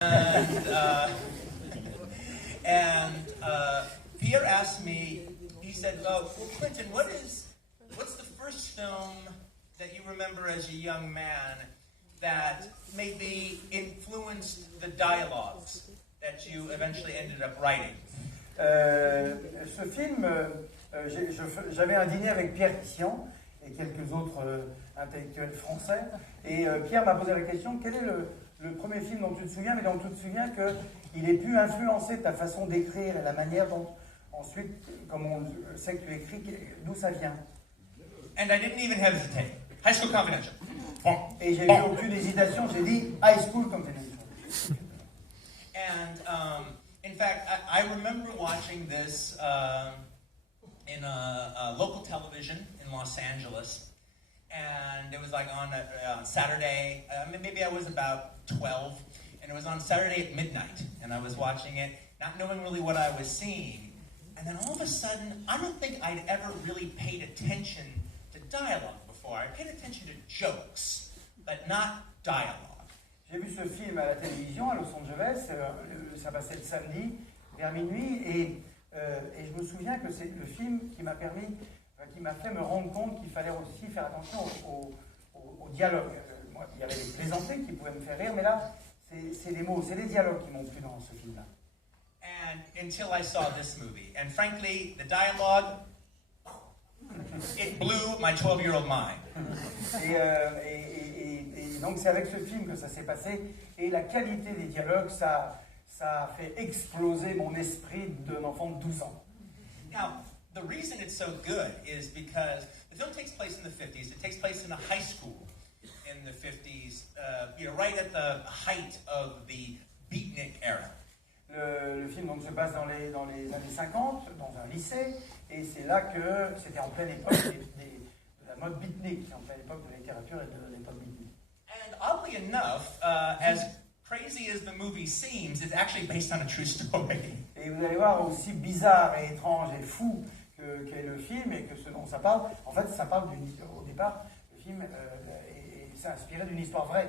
And Pierre asked me, he said, well, Quentin, what's the first film that you remember as a young man that maybe influenced the dialogues that you eventually ended up writing? Ce film, j'avais un dîner avec Pierre Tian et quelques autres intellectuels français, et Pierre m'a posé la question, quel est le premier film dont tu te souviens, mais dont tu te souviens qu'il ait pu influencer ta façon d'écrire et la manière dont, ensuite, comme on sait que tu écris, d'où ça vient? And I didn't even hesitate. High School Confidential. Et j'ai eu aucune hésitation, j'ai dit High School Confidential. And in fact, I remember watching this in a local television in Los Angeles. And it was like on a Saturday, maybe I was about 12, and it was on Saturday at midnight, and I was watching it, not knowing really what I was seeing, and then all of a sudden, I don't think I'd ever really paid attention to dialogue before. I paid attention to jokes, but not dialogue. J'ai vu ce film à la télévision à Los Angeles, ça passait le samedi vers minuit, et je me souviens que c'est le film qui m'a fait me rendre compte qu'il fallait aussi faire attention au dialogue. Moi, il y avait les plaisanteries qui pouvaient me faire rire, mais là, c'est les mots, c'est les dialogues qui m'ont plu dans ce film-là. And until I saw this movie, and frankly, the dialogue, it blew my 12-year-old mind. Et donc c'est avec ce film que ça s'est passé, et la qualité des dialogues, ça a fait exploser mon esprit d'un enfant de 12 ans. Now, the reason it's so good is because the film takes place in the 50s. It takes place in a high school in the 50s, right at the height of the beatnik era. Le film donc se passe dans les années 50, dans un lycée, et c'est là que c'était en pleine époque de la mode beatnik, en pleine époque de la littérature et de l'époque beatnik. And oddly enough, as crazy as the movie seems, it's actually based on a true story. Et vous allez voir, aussi bizarre et étrange et fou qu'est le film et que ce dont ça parle, en fait ça parle au départ, le film s'est inspiré d'une histoire vraie.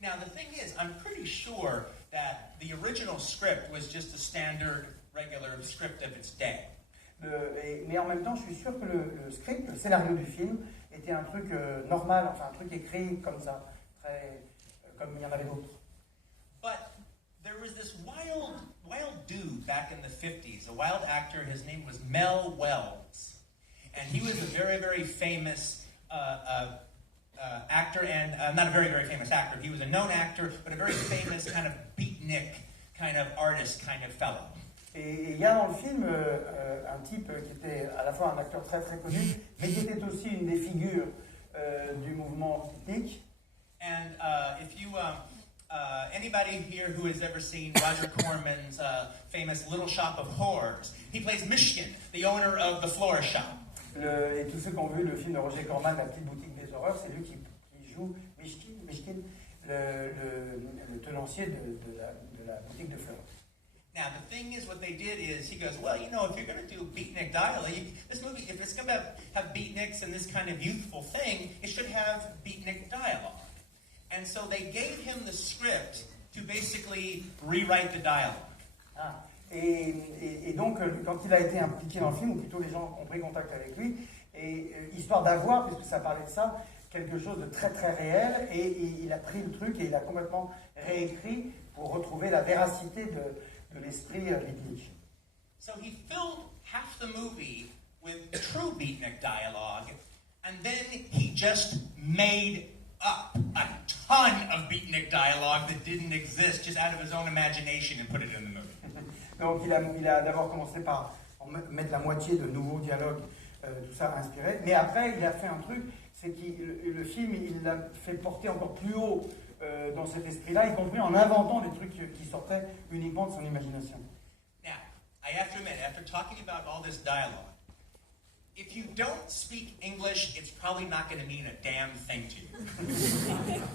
Now the thing is, I'm pretty sure that the original script was just a standard, regular script of its day. Mais en même temps, je suis sûr que le script, le scénario du film, était un truc normal, enfin un truc écrit comme ça, comme il y en avait d'autres. But there was this wild dude back in the 50s, a wild actor. His name was Mel Wells, and he was a very, very famous actor, and not a very, very famous actor. He was a known actor, but a very famous kind of beatnik kind of artist kind of fellow. Et il y a dans le film un type qui était à la fois un acteur très très connu, mais qui était aussi une des figures du mouvement beatnik. And if you anybody here who has ever seen Roger Corman's famous Little Shop of Horrors, he plays Mishkin, the owner of the floor shop. Et tous ceux qui ont vu le film de Roger Corman, La petite boutique des horreurs, c'est lui qui joue Mishkin, le tenancier de la boutique de fleurs. Now, the thing is, what they did is, he goes, well, if you're going to do beatnik dialogue, this movie, if it's going to have beatniks and this kind of youthful thing, it should have beatnik dialogue. And so they gave him the script to basically rewrite the dialogue. Et donc, quand il a été impliqué dans le film, ou plutôt les gens ont pris contact avec lui, et histoire d'avoir, puisque ça parlait de ça, quelque chose de très très réel, et il a pris le truc et il a complètement réécrit pour retrouver la véracité de l'esprit beatnik. So he filled half the movie with true beatnik dialogue, and then he just made up a ton of beatnik dialogue that didn't exist, just out of his own imagination, and put it in the movie. Donc il a d'abord commencé par mettre la moitié de nouveaux dialogues, tout ça inspiré, mais après il a fait un truc, c'est que le film il l'a fait porter encore plus haut dans cet esprit-là, y compris en inventant des trucs qui sortaient uniquement de son imagination. Now, I have to admit, after talking about all this dialogue, if you don't speak English, it's probably not going to mean a damn thing to you.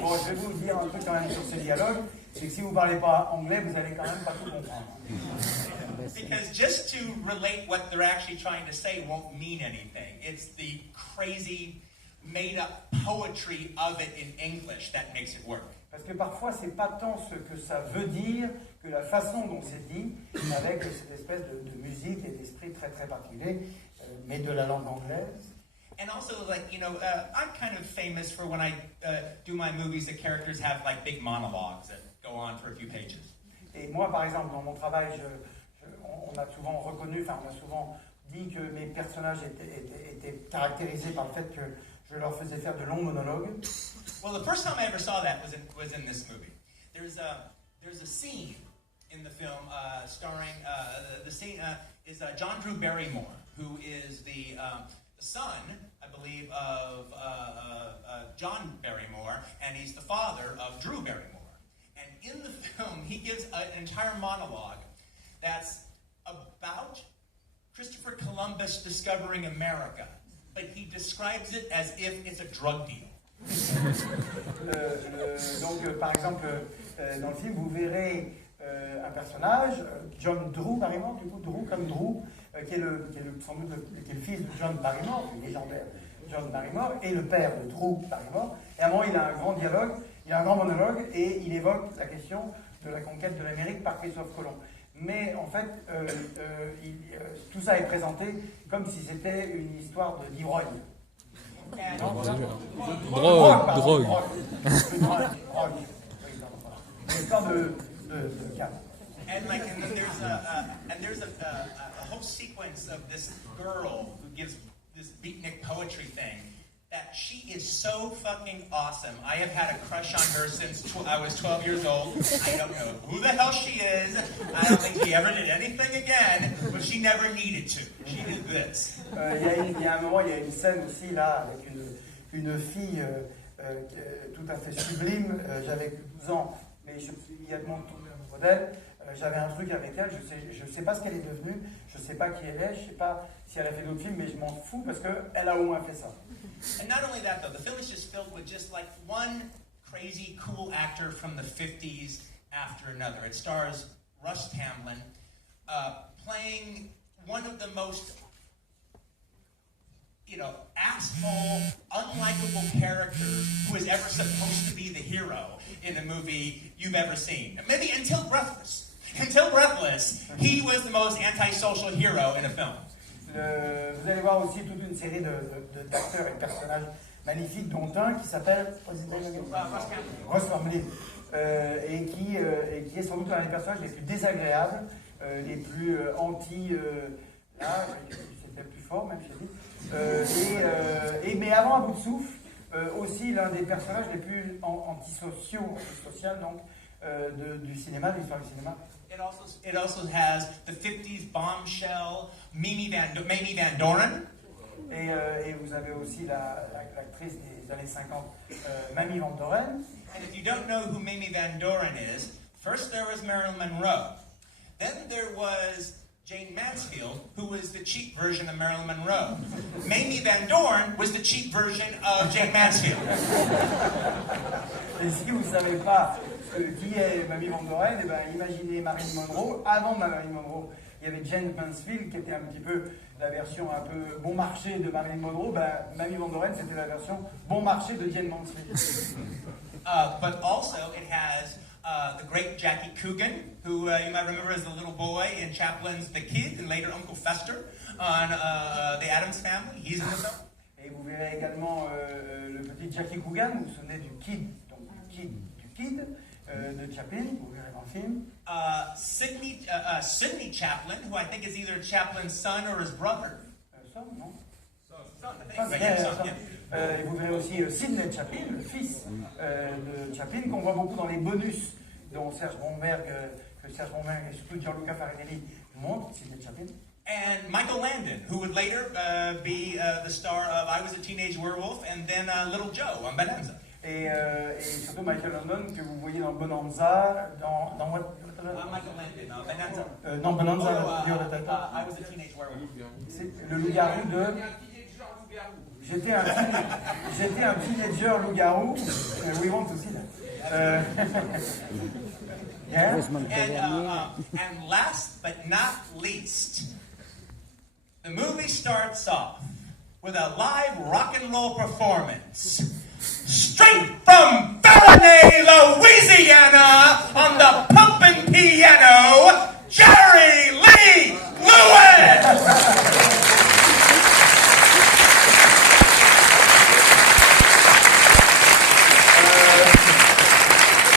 Bon, je vais vous dire un truc quand même sur ce dialogue, c'est que si vous ne parlez pas anglais, vous allez quand même pas tout comprendre. Because just to relate what they're actually trying to say won't mean anything. It's the crazy, made-up poetry of it in English that makes it work. Parce que parfois, c'est pas tant ce que ça veut dire que la façon dont c'est dit, avec cette espèce de musique et d'esprit très très particulier, mais de la langue anglaise. And also, like, you know, I'm kind of famous for when I do my movies, the characters have like big monologues that go on for a few pages. Et moi, par exemple, dans mon travail, on a souvent reconnu, enfin, on a souvent dit que mes personnages étaient caractérisés par le fait que je leur faisais faire de longs monologues. Well, the first time I ever saw that was in this movie. There's a scene in the film starring the scene is John Drew Barrymore, who is the son, I believe, of John Barrymore, and he's the father of Drew Barrymore. And in the film, he gives an entire monologue that's about Christopher Columbus discovering America, but he describes it as if it's a drug deal. Donc, par exemple, dans le film, vous verrez un personnage, John Drew Barrymore, du coup, Drew comme Drew, qui est sans doute qui est le fils de John Barrymore, le légendaire John Barrymore, et le père de Drew Barrymore. Et à un moment, il a un grand dialogue, il a un grand monologue, et il évoque la question de la conquête de l'Amérique par Christophe Colomb. Mais en fait, tout ça est présenté comme si c'était une histoire d'ivrogne. Drogue. Une histoire de cadre. And like, and there's a whole sequence of this girl who gives this beatnik poetry thing that she is so fucking awesome. I have had a crush on her since I was 12 years old. I don't know who the hell she is. I don't think she ever did anything again, but she never needed to. She did this. Il y a un moment, il y a une scène aussi là avec une fille tout à fait sublime. J'avais 12 ans, mais je suis immédiatement tombé amoureux d'elle. J'avais un truc avec elle, je sais pas ce qu'elle est devenue, je sais pas qui elle est, je sais pas si elle a fait d'autres films, mais je m'en fous parce qu'elle a au moins fait ça. And not only that, though, the film is just filled with just like one crazy cool actor from the 50s after another. It stars Russ Tamblyn playing one of the most, you know, asshole, unlikable characters who is ever supposed to be the hero in a movie you've ever seen. Maybe until Breathless. Until Breathless, he was the most antisocial hero in a film. Vous allez voir aussi toute une série d'acteurs et de personnages magnifiques, dont un qui s'appelle Russ Tamblyn, et qui est sans doute un des personnages les plus désagréables, les plus là, c'était plus fort même chez lui, mais avant un bout de souffle, aussi l'un des personnages les plus antisocial donc du cinéma, de l'histoire du cinéma. It also has the 50s bombshell Mamie Van Doren. Et vous avez aussi l'actrice des années 50, Mamie Van Doren. And if you don't know who Mamie Van Doren is, first there was Marilyn Monroe. Then there was Jane Mansfield, who was the cheap version of Marilyn Monroe. Mamie Van Doren was the cheap version of Jane Mansfield. Et si vous ne savez pas qui est Mamie Van Doren, eh ben, imaginez Marilyn Monroe. Avant Marilyn Monroe, il y avait Jane Mansfield qui était un petit peu la version un peu bon marché de Marilyn Monroe. Ben, Mamie Van Doren, c'était la version bon marché de Jane Mansfield. But also it has the great Jackie Coogan, who you might remember as the little boy in Chaplin's The Kid, and later Uncle Fester on The Addams Family. He's in the film. Et vous verrez également le petit Jackie Coogan, vous vous souvenez du Kid, donc du Kid de Chaplin, vous verrez dans le film. Sidney Chaplin, who I think is either Chaplin's son or his brother. Son, non? Son, I think. Son, yeah. Et vous verrez aussi Sidney Chaplin, le fils de Chaplin, qu'on voit beaucoup dans les bonus dont Serge Bromberg et surtout Gianluca Farinelli montrent, Sidney Chaplin. And Michael Landon, who would later be the star of I Was a Teenage Werewolf and then Little Joe on Bonanza. Et surtout Michael Landon, que vous voyez dans Bonanza, dans what? Michael Landon, Bonanza. Non, Bonanza, I Was a Teenage Werewolf. C'est le loup-garou de... J'étais un teenager loup-garou. We want to see that. Yeah? And last but not least, the movie starts off with a live rock and roll performance straight from Saturday, Louisiana, on the